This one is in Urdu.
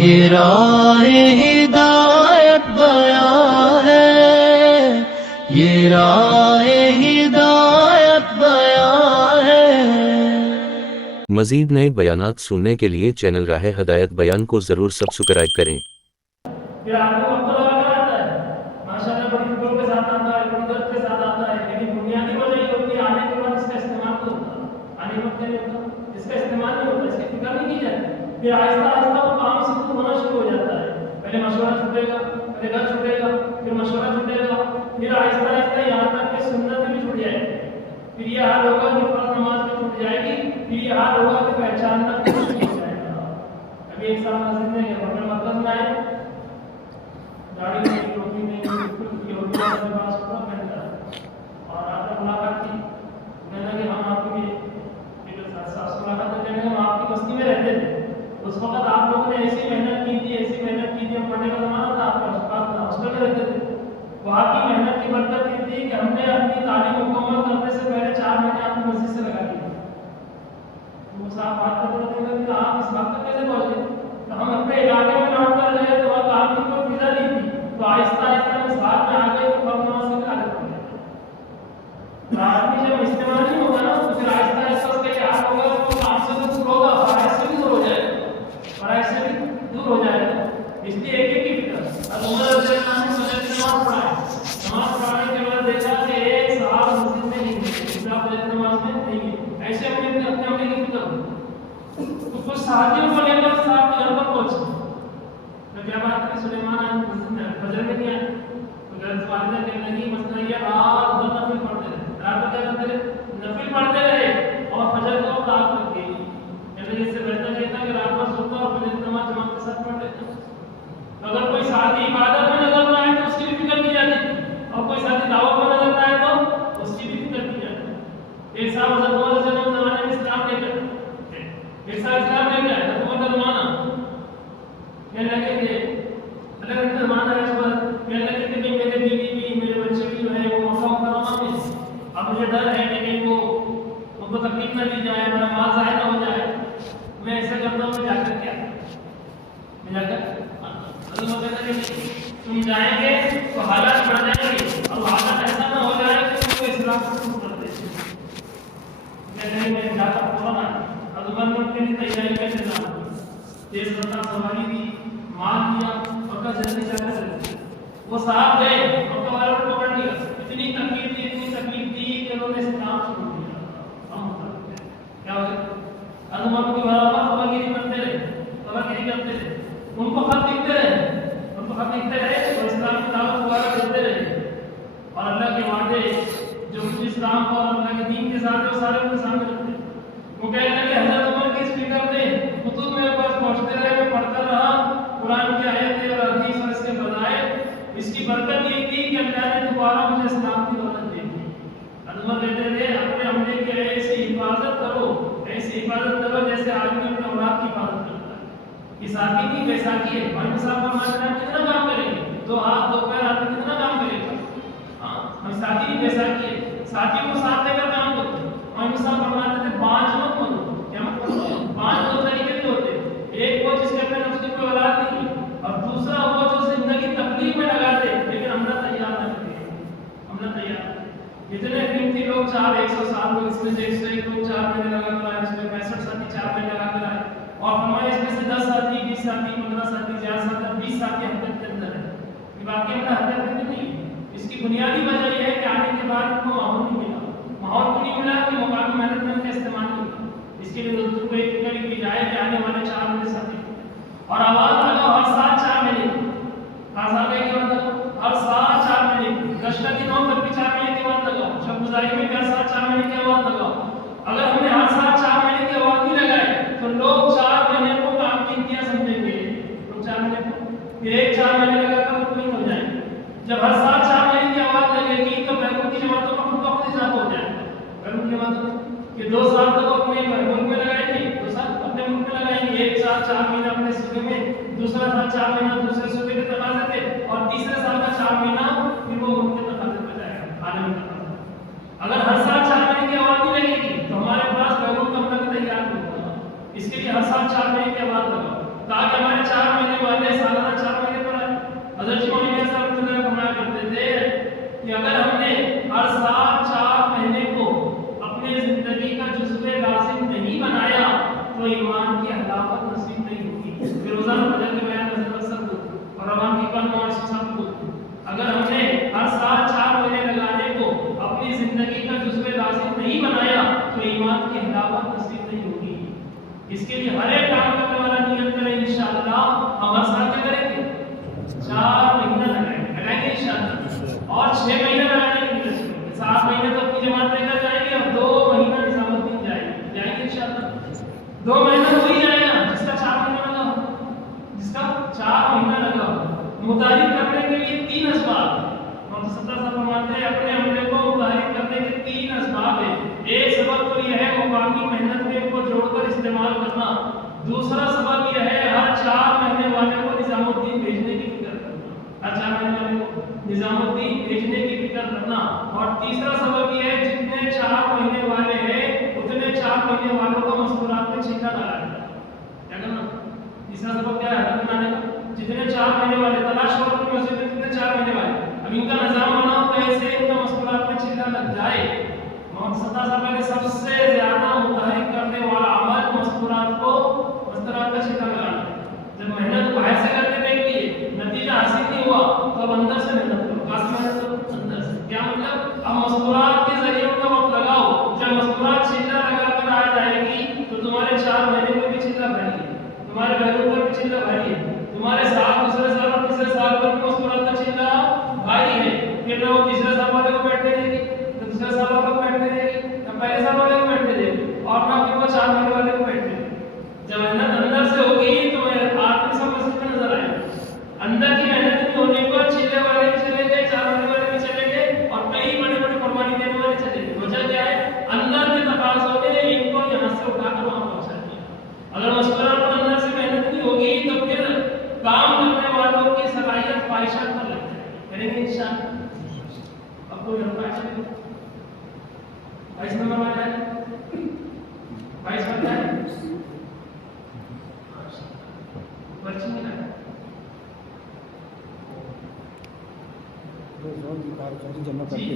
یہ راہ ہدایت بیان ہے، یہ راہ ہدایت بیان ہے۔ مزید نئے بیانات سننے کے لیے چینل راہ ہدایت بیان کو ضرور سبسکرائب کریں۔ پھر آپ کو وقت لگا کر آتا ہے، ماشاء اللہ بڑی فکر کے ساتھ آتا ہے، بڑی درد کے ساتھ آتا ہے، لیکن بنیادی وجہ یہ ہوتی ہے آنے کے بعد اس کا استعمال نہیں ہوتا، آنے کے وقت نہیں ہوتا، اس کا استعمال نہیں ہوتا، اس کی فکر نہیں کی جاتی۔ پھر آہستہ آہستہ وہ کام سے دور ہونا شروع ہو جاتا ہے، پہلے مشورہ چھوٹے گا، پہلے گھر چھوٹے گا، پھر مشورہ چھوٹے گا، پھر آہستہ آہستہ یہاں تک کہ سنت بھی چھوٹ جائے گی، پھر یہ حال ہوگا کہ فرض نماز بھی چھوٹ جائے گی، پھر یہ حال ہوگا کہ پہچاننا بھی مشکل ہو جائے گا۔ ابھی ایک سال مسجد میں ہوٹل مرکز میں آئے، داڑھی نہیں، ٹوپی نہیں، بالکل یہودی کا لباس پورا پہنتا ہے، اور آپ نے ملاقات کی، میں نے کہا ہم آپ کی ملاقات کرتے ہیں، ہم آپ کی بستی میں رہتے تھے، اس وقت آپ لوگوں نے ایسی محنت کی تھی، ایسی محنت کی تھی، ہم پڑھنے کا زمانہ تھا، آپ کے پاس ہاسٹل میں رہتے تھے، وہاں کی محنت کی برکت یہ تھی کہ ہم نے اپنی تعلیم مکمل کرنے سے پہلے 4 مہینے آپ کی مسجد سے لگا دیے۔ وہ صاحب بات کرتے رہتے کہ آپ اس وقت کیسے پہنچے؟ تو ہم اپنے علاقے میں لوٹ کر گئے تو وہاں کام کی کوئی فضا نہیں تھی، تو آہستہ آہستہ ہم اس بات میں آ گئے کہ فرض نماز کی عادت ہو گئی۔ آدمی جب استعمال نہیں ہوگا نا تو پھر آہستہ آہستہ اس کا کیا ہوگا، وہ کام سے تو دور ہوگا، فرائض سے بھی دور ہو جائے گا، فرائض سے بھی دور ہو جائے گا۔ اس لیے ایک ایک کی فکر۔ اب عمر رضی اللہ عنہ نے فجر کی نماز پڑھائی، نماز پڑھانے کے بعد دیکھا کہ ایک صحابہ مسجد میں نہیں ہے، دوسرا فجر کی نماز میں نہیں ہے، ایسے ہم نے اپنے عملے کی فکر کی۔ تو کچھ صحابیوں کو لے کر صاحب کے گھر پر پہنچے، تو کیا بات ہے سلیمان آج مسجد میں فجر میں نہیں آئے، تو گھر والدہ کہنے لگی مسئلہ یہ رات بھر نفل پڑھتے رہے، رات بھر کیا کرتے رہے، نفل پڑھتے رہے اور فجر کو رات تک گئی، یعنی اس سے بہتر یہ تھا کہ رات بھر سوتا اور فجر کی نماز جماعت کے ساتھ پڑھ لیتا۔ اگر کوئی ساتھی عبادت میں نظر نہ آئے تو اس کی بھی فکر کی جاتی تھی، اور کوئی ساتھی دعوت میں نظر نہ آئے تو اس کی بھی فکر کی جاتی۔ ایک صاحب حضرت عمر رضی اللہ عنہ زمانے میں اسلام لے کر ایک صاحب اسلام لے کے آئے، حضرت عمر کا زمانہ کہنے لگے کہ اللہ کا زمانہ ہے، اس پر کہنے لگے کہ میرے بیوی بھی میرے بچے بھی جو ہے وہ مکہ مکرمہ میں، اب مجھے ڈر ہے کہ کہیں وہ ان کو تکلیف نہ دی جائے، میرا مال ضائع نہ ہو جائے، میں ایسا کرتا ہوں، میں جا کر کیا میں جا کر تم جائیں گے تو حالات بڑھ جائیں گے، اور حالات ایسا نہ ہو جائے کہ تم کو اسلام کو قبول کر دے۔ میں جا کر پڑھنا عمر نے کے لیے تیاری کرنے لگا، تیز رفتار سواری دی، مال دیا، مکہ جلدی جا کر چلے۔ وہ صاحب گئے، مکہ والوں نے پکڑ لیا، اتنی تکلیف دی کہ انہوں نے اسلام چھوڑ دیا۔ کیا ہو گیا؟ عمر کی برابر خبر گیری کرتے رہے، ان کو خط لکھتے رہے اور اسلام کی دعوت دوبارہ دیتے رہے، اور اللہ کے وعدے جو کچھ اسلام کو اور اللہ کے دین کے ساتھ ہے وہ سارے ان کے سامنے رکھتے۔ وہ کہتے ہیں کہ حضرت عمر کی اسپیکر نے خطوط میرے پاس پہنچتے رہے، میں پڑھتا رہا قرآن کی آیتیں اور حدیث اور اس کے فضائل، اس کی برکت یہ تھی کہ اللہ نے دوبارہ مجھے اسلام کی دولت دے دی۔ عمر کہتے تھے اپنے عملے کی ایسی حفاظت کرو جیسے آدمی اپنے اولاد کی حفاظت کرتا ہے۔ یہ ساتھی کی بیساکھی ہے، بھائی صاحب ہمارے نام کتنا کام کریں گے، 2 ہاتھ 2 پیر آدمی کتنا کام کرے گا، ہاں ہم ساتھی کی بیساکھی ہے، ساتھی کو ساتھ لے کر کام کرتے ہیں۔ بھائی صاحب فرماتے تھے 5 مت منو، کیا مت منو، 5 دو طریقے نہیں ہوتے، ایک وہ جس کے اپنے نفس کی کوئی اولاد نہیں ہے، اور دوسرا وہ جو زندگی تکلیف میں لگا دے لیکن عملہ تیار نہ کرے، عملہ تیار۔ اتنے قیمتی لوگ 100 سال لوگ، اس میں سے 101 لوگ 4 مہینے لگا کر آئے، اس میں 65 ساتھی 4 مہینے لگا کر آئے، اور ہمارے اس میں سے 10 ساتھی 20 ساتھی 15 ساتھی زیادہ ساتھی 20 ساتھی حدت کے اندر ہے، یہ واقعی میں حدت میں نہیں ہے۔ اس کی بنیادی وجہ یہ ہے کہ آنے کے بعد ان کو ماحول نہیں ملا، ماحول کو نہیں ملا کہ مقامی محنت میں ان کا استعمال نہیں کیا۔ اس کے لیے دوستوں کو ایک فکر کی جائے کہ آنے والے 4 مہینے ساتھی اور آواز لگاؤ ہر سال 4 مہینے، ہر سال ایک بار لگاؤ، ہر سال 4 مہینے، گشت کا دن ہو تب بھی 4 مہینے کے بعد لگاؤ، شب گزاری میں بھی ہر سال 4 مہینے کے بعد لگاؤ۔ اگر ہم نے ہر سال 4 مہینے کے بعد نہیں لگائے تو لوگ 4 مہینے کو کام کی انتہا سمجھیں گے، لوگ 4 مہینے کو پھر ایک 4 مہینے لگا کر مطمئن ہو جائیں گے۔ جب ہر سال 4 مہینے کی آواز لگے گی تو بیرون کی جماعتوں کا خود بخود اضافہ ہو جائے گا، بیرون کی جماعتوں کہ 2 سال تک اپنے ملک میں لگائیں گے، 2 سال اپنے ملک میں لگائیں گے، ایک سال 4 مہینہ اپنے صوبے میں، دوسرا سال 4 مہینہ دوسرے صوبے کے تقاضے پہ، اور تیسرے سال کا 4 مہینہ پھر وہ ملک کے تقاضے پہ جائے گا، عالمی تقاضے۔ اگر ہر سال 4 مہینے کی آواز نہیں لگے گی تو ہمارے پاس بیرون کا ملک تیار نہیں ہوگا۔ اس کے لیے ہر سال 4 مہینے کی آواز لگاؤ تاکہ ہمارے 4 مہینے اس کے لیے ہر ایک کام کرنے والا نیت کرے انشاءاللہ ہم ہر سال کیا کریں گے 4 مہینہ لگائیں گے انشاءاللہ اور 6 مہینے لگانے کی نیت کریں 7 مہینے تو اپنی جماعت لے کر جائیں گے اور 2 مہینہ نظام الدین جائیں گے انشاءاللہ 2 مہینہ ہو ہی جائے گا جس کا 4 مہینہ لگا جس کا 4 مہینہ لگا متحرک کرنے کے لیے 3 اسباب ہیں محمد صلی اللہ علیہ وسلم فرماتے ہیں اپنے عملے کو متحرک کرنے کے 3 اسباب ہیں ایک سبب تو یہ ہے مقامی محنت میں ان کو جوڑ کر استعمال کرنا دوسرا سبب یہ ہے ہر 4 مہینے والے کو نظام الدین بھیجنے کی فکر کرنا ہر 4 مہینے والے کو نظام الدین بھیجنے کی فکر کرنا اور تیسرا سبب یہ ہے جتنے 4 مہینے والے ہیں اتنے 4 مہینے والوں کو مستورات میں چھینکا ڈالا کیا کرنا تیسرا سبب کیا ہے بنانے کا جتنے 4 مہینے والے تلاش کرو کہ مسجد میں کتنے 4 مہینے والے اب ان کا نظام بناؤ تو ایسے ان کا مستورات میں چھینکا لگ جائے محمد صلی اللہ علیہ وسلم کے سب سے زیادہ متحرک کرنے والا عمل مستورات کا چھینکا لگانا جب محنت باہر سے کرنے کے لیے نتیجہ حاصل نہیں ہوا تو اب اندر سے محنت کرو کہاں سے محنت کرو اندر سے کیا مطلب اب مستورات کے ذریعے ان کا وقت لگاؤ جب مستورات چھینکا لگا کر آ جائے گی تو تمہارے 4 مہینے میں بھی چھینکا بھری ہے تمہارے گھروں پر بھی چھینکا بھری ہے تمہارے سال دوسرے سال اور تیسرے سال پر بھی مستورات کا چھینکا بھاری ہے پھر نہ وہ تیسرے سال والے کو بیٹھنے دے گی تو دوسرے سال والے کو بیٹھنے دے گی نہ پہلے سال والے کو بیٹھنے دے گی اور نہ پھر وہ 4 مہینے والے کو بیٹھنے دے گی جب محنت اندر سے ہوگی تو آدمی سب مسجد میں نظر آئے گا اندر کی محنت نہیں ہونے پر چیلے والے بھی چلے گئے 4 مہینے والے بھی چلے گئے اور کئی بڑے بڑے قربانی دینے والے چلے گئے وجہ کیا ہے اندر کے تقاضوں نے ان کو یہاں سے اٹھا کر وہاں پہنچا دیا اگر مسکرات پر اندر سے محنت نہیں ہوگی تو پھر کام کرنے والوں کی صلاحیت خواہشات پر لگ جائے گی کریں گے انشاءاللہ اب کوئی ہم خواہش نہیں 22 نمبر والا ہے 22 بنتا ہے پرچی ملا ہے جمع کر کے